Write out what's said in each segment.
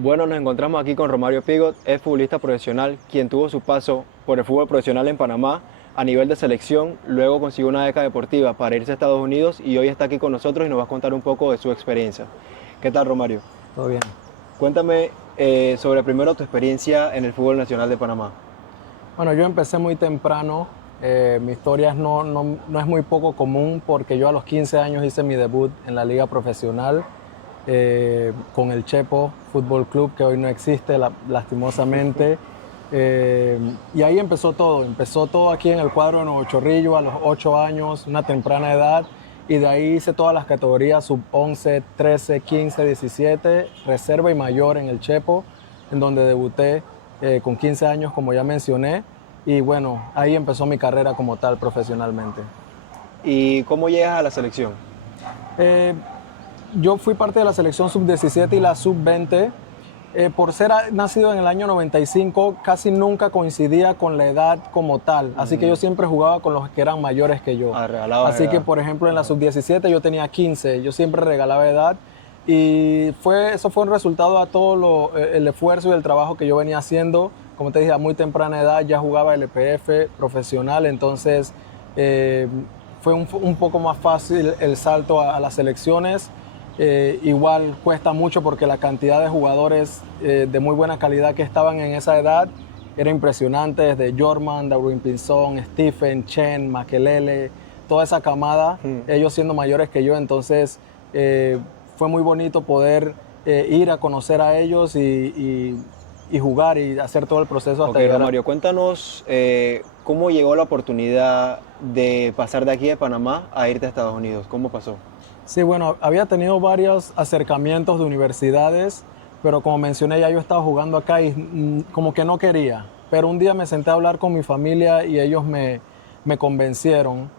Bueno, nos encontramos aquí con Romario Pigot, es futbolista profesional, quien tuvo su paso por el fútbol profesional en Panamá a nivel de selección, luego consiguió una beca deportiva para irse a Estados Unidos y hoy está aquí con nosotros y nos va a contar un poco de su experiencia. ¿Qué tal, Romario? Todo bien. Cuéntame sobre primero tu experiencia en el fútbol nacional de Panamá. Bueno, yo empecé muy temprano. Mi historia no es muy poco común porque yo a los 15 años hice mi debut en la liga profesional con el Chepo Fútbol Club, que hoy no existe lastimosamente. Y ahí empezó todo. Empezó todo aquí en el cuadro de Nuevo Chorrillo a los 8 años, una temprana edad. Y de ahí hice todas las categorías sub 11, 13, 15, 17, reserva y mayor en el Chepo, en donde debuté con 15 años, como ya mencioné. Y bueno, ahí empezó mi carrera como tal profesionalmente. ¿Y cómo llegas a la selección? Eh, yo fui parte de la selección sub-17 y la sub-20. Por ser nacido en el año 95, casi nunca coincidía con la edad como tal. Así que yo siempre jugaba con los que eran mayores que yo. Regalabas Así que, edad. por ejemplo, en la sub-17 yo tenía 15. Yo siempre regalaba edad. Y eso fue un resultado a todo el esfuerzo y el trabajo que yo venía haciendo. Como te dije, a muy temprana edad ya jugaba LPF profesional. Entonces, eh, fue un poco más fácil el salto a las selecciones. Igual cuesta mucho porque la cantidad de jugadores de muy buena calidad que estaban en esa edad era impresionante, desde Jorman, Darwin Pinzón, Stephen, Chen, Makelele, toda esa camada, ellos siendo mayores que yo. Entonces fue muy bonito poder ir a conocer a ellos y jugar y hacer todo el proceso Ok, hasta llegar a... Romario, cuéntanos cómo llegó la oportunidad de pasar de aquí de Panamá a irte a Estados Unidos. ¿Cómo pasó? Sí, bueno, había tenido varios acercamientos de universidades, pero como mencioné, ya yo estaba jugando acá y como que no quería. Pero un día me senté a hablar con mi familia y ellos me convencieron.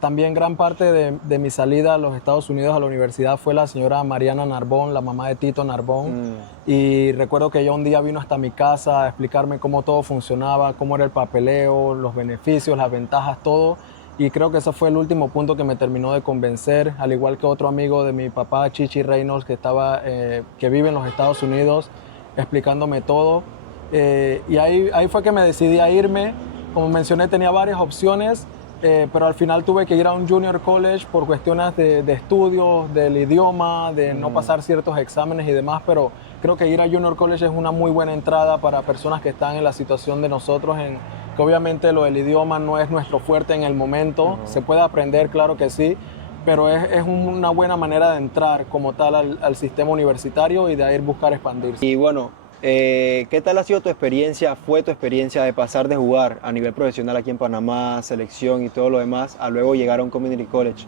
También gran parte de mi salida a los Estados Unidos a la universidad fue la señora Mariana Narbón, la mamá de Tito Narbón. Y recuerdo que ella un día vino hasta mi casa a explicarme cómo todo funcionaba, cómo era el papeleo, los beneficios, las ventajas, todo. Y creo que ese fue el último punto que me terminó de convencer, al igual que otro amigo de mi papá, Chichi Reynolds, que vive en los Estados Unidos, explicándome todo. Y ahí fue que me decidí a irme. Como mencioné, tenía varias opciones, pero al final tuve que ir a un junior college por cuestiones de estudios, del idioma, de no pasar ciertos exámenes y demás, pero creo que ir a junior college es una muy buena entrada para personas que están en la situación de nosotros, que obviamente lo del idioma no es nuestro fuerte en el momento, se puede aprender, claro que sí, pero es una buena manera de entrar como tal al sistema universitario y de ahí buscar expandirse. Y bueno, ¿qué tal ha sido tu experiencia? ¿Fue tu experiencia de pasar de jugar a nivel profesional aquí en Panamá, selección y todo lo demás, a luego llegar a un community college?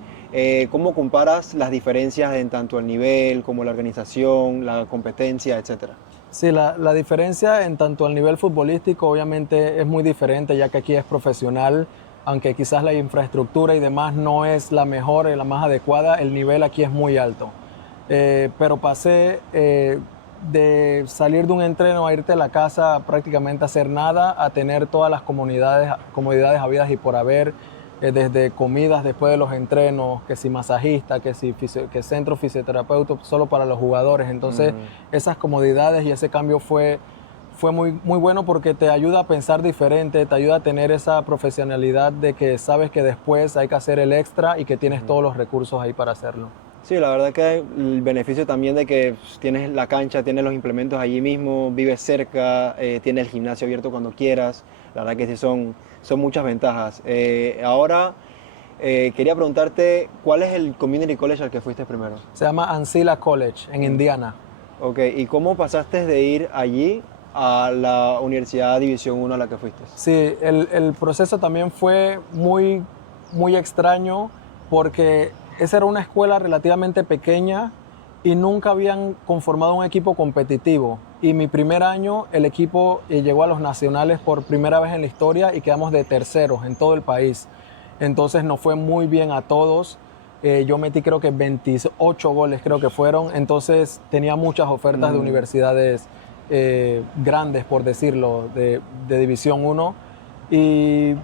¿Cómo comparas las diferencias en tanto el nivel como la organización, la competencia, etcétera? Sí, la diferencia en tanto al nivel futbolístico obviamente es muy diferente, ya que aquí es profesional, aunque quizás la infraestructura y demás no es la mejor y la más adecuada, el nivel aquí es muy alto. Pero pasé de salir de un entreno a irte a la casa prácticamente a hacer nada, a tener todas las comodidades habidas y por haber, desde comidas después de los entrenos, que si masajista, que centro fisioterapeuta solo para los jugadores. Entonces, esas comodidades y ese cambio fue muy, muy bueno porque te ayuda a pensar diferente, te ayuda a tener esa profesionalidad de que sabes que después hay que hacer el extra y que tienes todos los recursos ahí para hacerlo. Sí, la verdad que el beneficio también de que pues, tienes la cancha, tienes los implementos allí mismo, vives cerca, tienes el gimnasio abierto cuando quieras. La verdad que sí son muchas ventajas. Ahora quería preguntarte, ¿cuál es el community college al que fuiste primero? Se llama Ancilla College en Indiana. Ok, ¿y cómo pasaste de ir allí a la Universidad División 1 a la que fuiste? Sí, el proceso también fue muy, muy extraño porque esa era una escuela relativamente pequeña y nunca habían conformado un equipo competitivo. Y mi primer año el equipo llegó a los nacionales por primera vez en la historia y quedamos de terceros en todo el país. Entonces nos fue muy bien a todos. Yo metí creo que 28 goles creo que fueron. Entonces tenía muchas ofertas de universidades grandes, por decirlo, de División 1. Y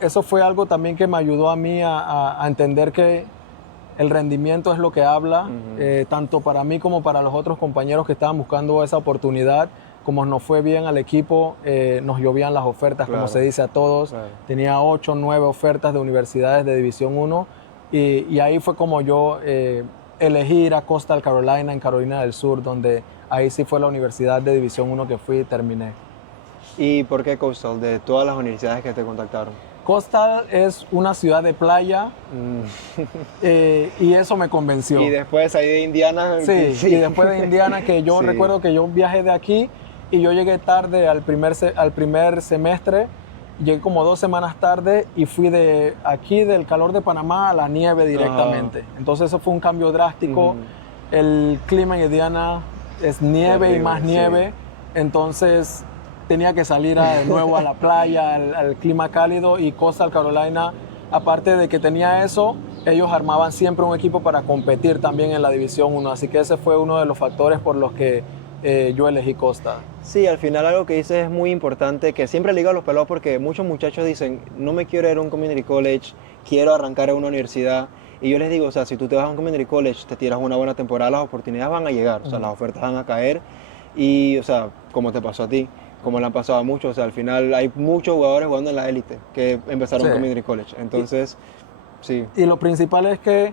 eso fue algo también que me ayudó a mí a entender que el rendimiento es lo que habla, tanto para mí como para los otros compañeros que estaban buscando esa oportunidad. Como nos fue bien al equipo, nos llovían las ofertas, como se dice a todos. Tenía 8 o 9 ofertas de universidades de División 1 y ahí fue como yo elegí ir a Coastal Carolina, en Carolina del Sur, donde ahí sí fue la universidad de División 1 que fui y terminé. ¿Y por qué Coastal, de todas las universidades que te contactaron? Coastal es una ciudad de playa y eso me convenció. Y después ahí de Indiana. Sí, y después de Indiana, que yo recuerdo que yo viajé de aquí y yo llegué tarde al primer semestre, llegué como 2 semanas tarde y fui de aquí del calor de Panamá a la nieve directamente. Entonces eso fue un cambio drástico. El clima en Indiana es nieve terrible, y más nieve, entonces tenía que salir de nuevo a la playa, al clima cálido, y Coastal Carolina, aparte de que tenía eso, ellos armaban siempre un equipo para competir también en la División 1, así que ese fue uno de los factores por los que yo elegí Coastal. Sí, al final algo que dices es muy importante, que siempre le digo a los pelados, porque muchos muchachos dicen, no me quiero ir a un community college, quiero arrancar a una universidad, y yo les digo, o sea, si tú te vas a un community college, te tiras una buena temporada, las oportunidades van a llegar, o sea, las ofertas van a caer, y, o sea, como te pasó a ti, como le han pasado a muchos, o sea, al final hay muchos jugadores jugando en la élite que empezaron en community college, entonces, sí. Y lo principal es que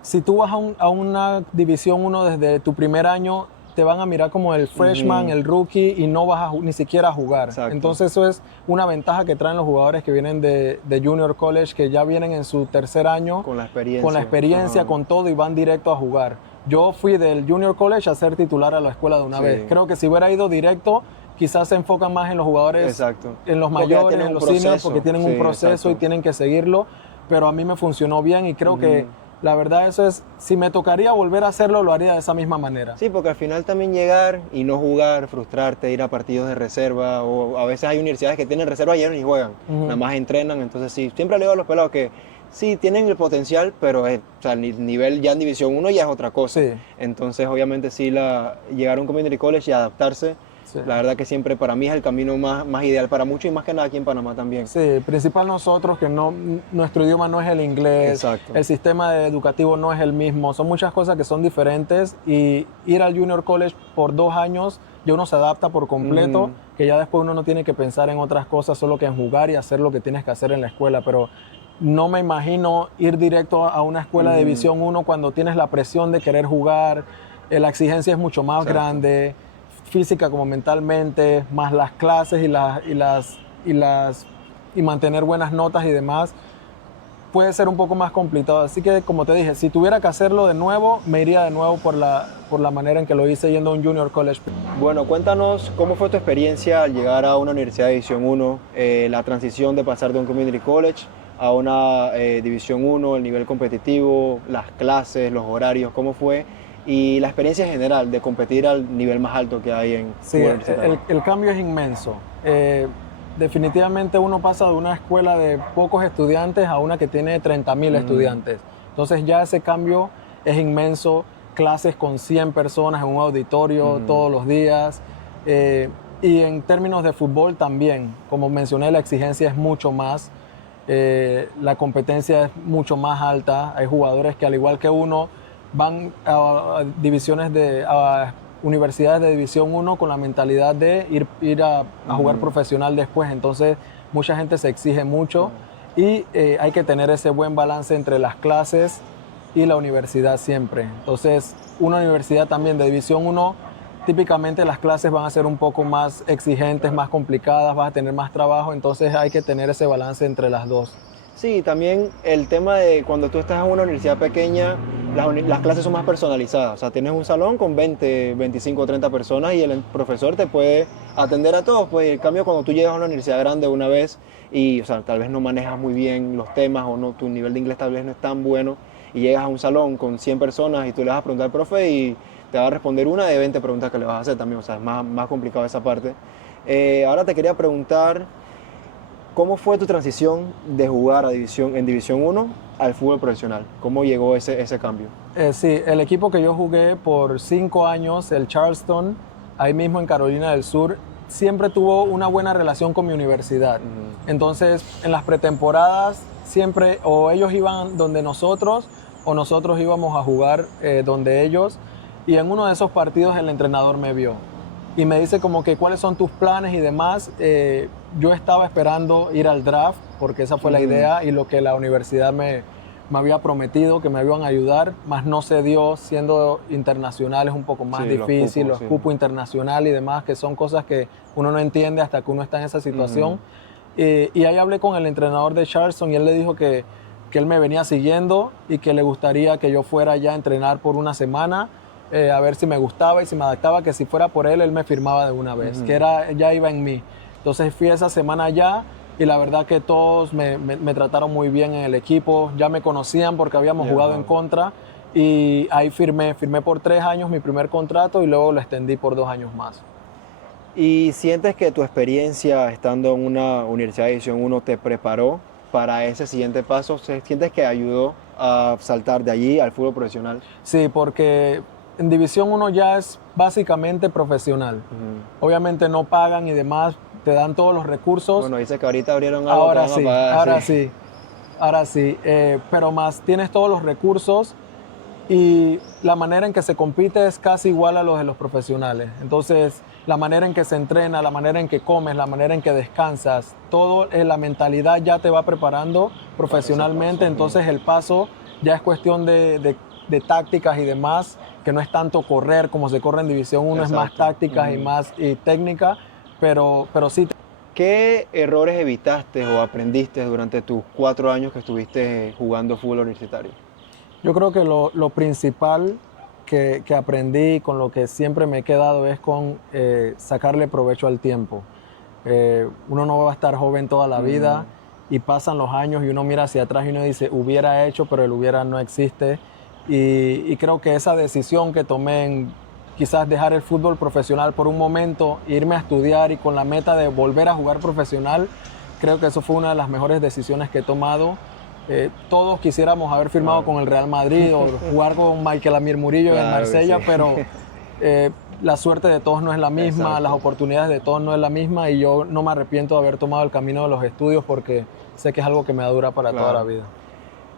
si tú vas a una División 1 desde tu primer año, te van a mirar como el freshman, el rookie, y no vas ni siquiera a jugar. Exacto. Entonces eso es una ventaja que traen los jugadores que vienen de Junior College, que ya vienen en su tercer año. Con la experiencia, con todo, y van directo a jugar. Yo fui del Junior College a ser titular a la escuela de una vez. Creo que si hubiera ido directo, quizás se enfocan más en los jugadores, en los mayores, en los seniors, porque tienen un proceso y tienen que seguirlo. Pero a mí me funcionó bien y creo que la verdad eso es, si me tocaría volver a hacerlo, lo haría de esa misma manera. Sí, porque al final también llegar y no jugar, frustrarte, ir a partidos de reserva, o a veces hay universidades que tienen reserva y ya ni juegan, nada más entrenan. Entonces sí, siempre le digo a los pelados que sí tienen el potencial, pero o sea, el nivel ya en División 1 ya es otra cosa. Entonces obviamente sí, llegar a un community college y adaptarse, la verdad que siempre para mí es el camino más ideal para muchos, y más que nada aquí en Panamá también. Sí, principal nosotros, que nuestro idioma no es el inglés, el sistema educativo no es el mismo, son muchas cosas que son diferentes, y ir al Junior College por 2 años ya uno se adapta por completo, que ya después uno no tiene que pensar en otras cosas, solo que en jugar y hacer lo que tienes que hacer en la escuela. Pero no me imagino ir directo a una escuela de División 1 cuando tienes la presión de querer jugar, la exigencia es mucho más grande, física como mentalmente, más las clases y mantener buenas notas y demás, puede ser un poco más complicado. Así que, como te dije, si tuviera que hacerlo de nuevo, me iría de nuevo por la manera en que lo hice, yendo a un Junior College. Bueno, cuéntanos cómo fue tu experiencia al llegar a una universidad de División 1, la transición de pasar de un community college a una División 1, el nivel competitivo, las clases, los horarios, ¿cómo fue? Y la experiencia en general de competir al nivel más alto que hay en el cambio es inmenso. Definitivamente uno pasa de una escuela de pocos estudiantes a una que tiene 30,000 estudiantes. Entonces ya ese cambio es inmenso. Clases con 100 personas en un auditorio todos los días. Y en términos de fútbol también, como mencioné, la exigencia es mucho más. La competencia es mucho más alta. Hay jugadores que, al igual que uno, van a universidades de División 1 con la mentalidad de ir a jugar profesional después. Entonces mucha gente se exige mucho y hay que tener ese buen balance entre las clases y la universidad siempre. Entonces una universidad también de División 1, típicamente las clases van a ser un poco más exigentes, más complicadas, vas a tener más trabajo, entonces hay que tener ese balance entre las dos. Sí, también el tema de cuando tú estás en una universidad pequeña, las clases son más personalizadas. O sea, tienes un salón con 20, 25 o 30 personas y el profesor te puede atender a todos. Pues, en cambio, cuando tú llegas a una universidad grande una vez y, o sea, tal vez no manejas muy bien los temas o no, tu nivel de inglés tal vez no es tan bueno, y llegas a un salón con 100 personas y tú le vas a preguntar al profe y te va a responder una de 20 preguntas que le vas a hacer también. O sea, es más complicado esa parte. Ahora te quería preguntar, ¿cómo fue tu transición de jugar en División 1 al fútbol profesional? ¿Cómo llegó ese cambio? Sí, el equipo que yo jugué por 5 años, el Charleston, ahí mismo en Carolina del Sur, siempre tuvo una buena relación con mi universidad. Entonces, en las pretemporadas, siempre o ellos iban donde nosotros o nosotros íbamos a jugar donde ellos, y en uno de esos partidos el entrenador me vio y me dice como que cuáles son tus planes y demás. Yo estaba esperando ir al draft porque esa fue la idea y lo que la universidad me había prometido, que me iban a ayudar, más no se dio. Siendo internacional es un poco más difícil, los cupos internacional y demás, que son cosas que uno no entiende hasta que uno está en esa situación. Y ahí hablé con el entrenador de Charleston y él le dijo que él me venía siguiendo y que le gustaría que yo fuera allá a entrenar por una semana, a ver si me gustaba y si me adaptaba, que si fuera por él me firmaba de una vez, que ya iba en mí. Entonces fui esa semana allá y la verdad que todos me trataron muy bien en el equipo, ya me conocían porque habíamos jugado en contra, y ahí firmé por 3 años mi primer contrato y luego lo extendí por 2 años más. ¿Y sientes que tu experiencia estando en una universidad de División 1 te preparó para ese siguiente paso? ¿Sientes que ayudó a saltar de allí al fútbol profesional? Sí, porque en División 1 ya es básicamente profesional. Obviamente no pagan y demás, te dan todos los recursos. Bueno, dice que ahorita abrieron algo que van a pagar. Ahora sí, pero más tienes todos los recursos y la manera en que se compite es casi igual a los de los profesionales. Entonces, la manera en que se entrena, la manera en que comes, la manera en que descansas, todo, la mentalidad ya te va preparando profesionalmente. Entonces, el paso ya es cuestión de tácticas y demás, que no es tanto correr como se corre en División 1, es más tácticas y más técnica, pero sí. ¿Qué errores evitaste o aprendiste durante tus 4 años que estuviste jugando fútbol universitario? Yo creo que lo principal que aprendí, con lo que siempre me he quedado, es con sacarle provecho al tiempo. Uno no va a estar joven toda la vida y pasan los años y uno mira hacia atrás y uno dice, hubiera hecho, pero el hubiera no existe. Y creo que esa decisión que tomé en quizás dejar el fútbol profesional por un momento, irme a estudiar y con la meta de volver a jugar profesional, creo que eso fue una de las mejores decisiones que he tomado. Todos quisiéramos haber firmado con el Real Madrid o jugar con Michael Amir Murillo en el Marsella, pero la suerte de todos no es la misma, las oportunidades de todos no es la misma, y yo no me arrepiento de haber tomado el camino de los estudios porque sé que es algo que me va a durar para toda la vida.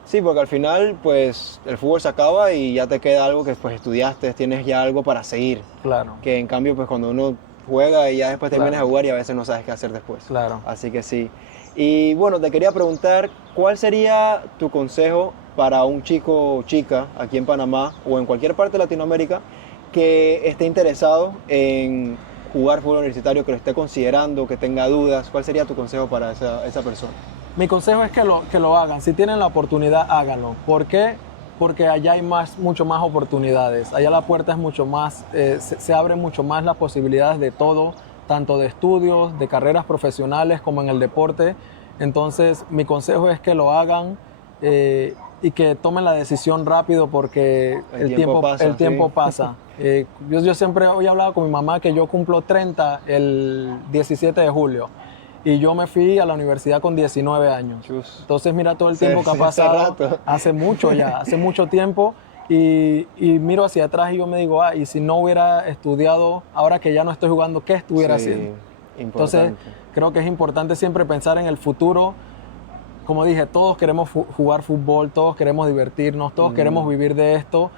Sí, porque al final pues el fútbol se acaba y ya te queda algo que pues estudiaste, tienes ya algo para seguir. Claro. Que en cambio pues cuando uno juega y ya después terminas de jugar y a veces no sabes qué hacer después. Claro. Así que sí. Y bueno, te quería preguntar, ¿cuál sería tu consejo para un chico o chica aquí en Panamá o en cualquier parte de Latinoamérica que esté interesado en jugar fútbol universitario, que lo esté considerando, que tenga dudas? ¿Cuál sería tu consejo para esa persona? Mi consejo es que lo hagan. Si tienen la oportunidad, háganlo. ¿Por qué? Porque allá hay mucho más oportunidades. Allá la puerta es mucho más, se abren mucho más las posibilidades de todo, tanto de estudios, de carreras profesionales como en el deporte. Entonces, mi consejo es que lo hagan y que tomen la decisión rápido porque el tiempo pasa. Yo siempre he hablado con mi mamá que yo cumplo 30 el 17 de julio. Y yo me fui a la universidad con 19 años. Entonces mira todo el tiempo que ha pasado. Hace mucho tiempo. Y miro hacia atrás y yo me digo, y si no hubiera estudiado, ahora que ya no estoy jugando, ¿qué estuviera haciendo? Entonces creo que es importante siempre pensar en el futuro. Como dije, todos queremos jugar fútbol, todos queremos divertirnos, todos queremos vivir de esto.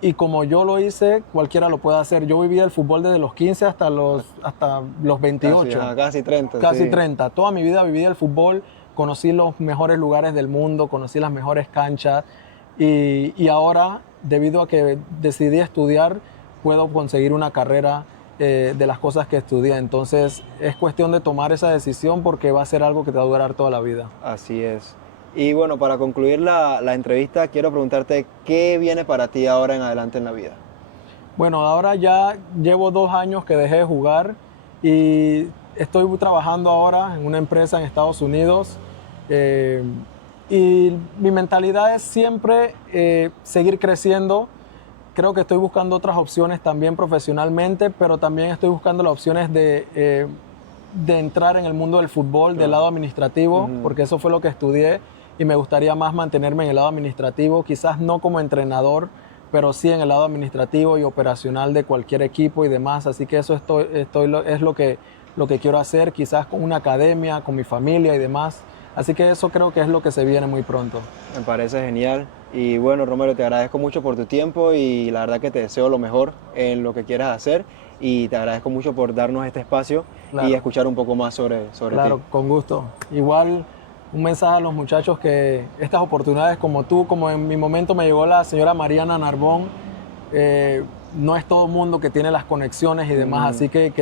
Y como yo lo hice, cualquiera lo puede hacer. Yo viví el fútbol desde los 15 hasta los 28. Casi 30. Casi 30. Toda mi vida viví el fútbol, conocí los mejores lugares del mundo, conocí las mejores canchas. Y ahora, debido a que decidí estudiar, puedo conseguir una carrera de las cosas que estudié. Entonces, es cuestión de tomar esa decisión porque va a ser algo que te va a durar toda la vida. Así es. Y bueno, para concluir la entrevista, quiero preguntarte qué viene para ti ahora en adelante en la vida. Bueno, ahora ya llevo 2 años que dejé de jugar y estoy trabajando ahora en una empresa en Estados Unidos. Y mi mentalidad es siempre seguir creciendo. Creo que estoy buscando otras opciones también profesionalmente, pero también estoy buscando las opciones de entrar en el mundo del fútbol, del lado administrativo, porque eso fue lo que estudié. Y me gustaría más mantenerme en el lado administrativo, quizás no como entrenador, pero sí en el lado administrativo y operacional de cualquier equipo y demás. Así que eso es lo que quiero hacer, quizás con una academia, con mi familia y demás, Así que eso creo que es lo que se viene muy pronto. Me parece genial. Y bueno, Romero, te agradezco mucho por tu tiempo y la verdad que te deseo lo mejor en lo que quieras hacer y te agradezco mucho por darnos este espacio y Claro. escuchar un poco más sobre ti. Claro, con gusto. Igual un mensaje a los muchachos que estas oportunidades como tú, como en mi momento me llegó la señora Mariana Narbón, no es todo el mundo que tiene las conexiones y demás, así que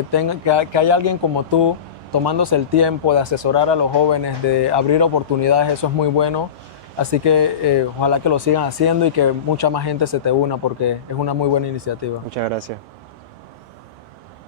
hay alguien como tú tomándose el tiempo de asesorar a los jóvenes, de abrir oportunidades, eso es muy bueno. Así que ojalá que lo sigan haciendo y que mucha más gente se te una porque es una muy buena iniciativa. Muchas gracias.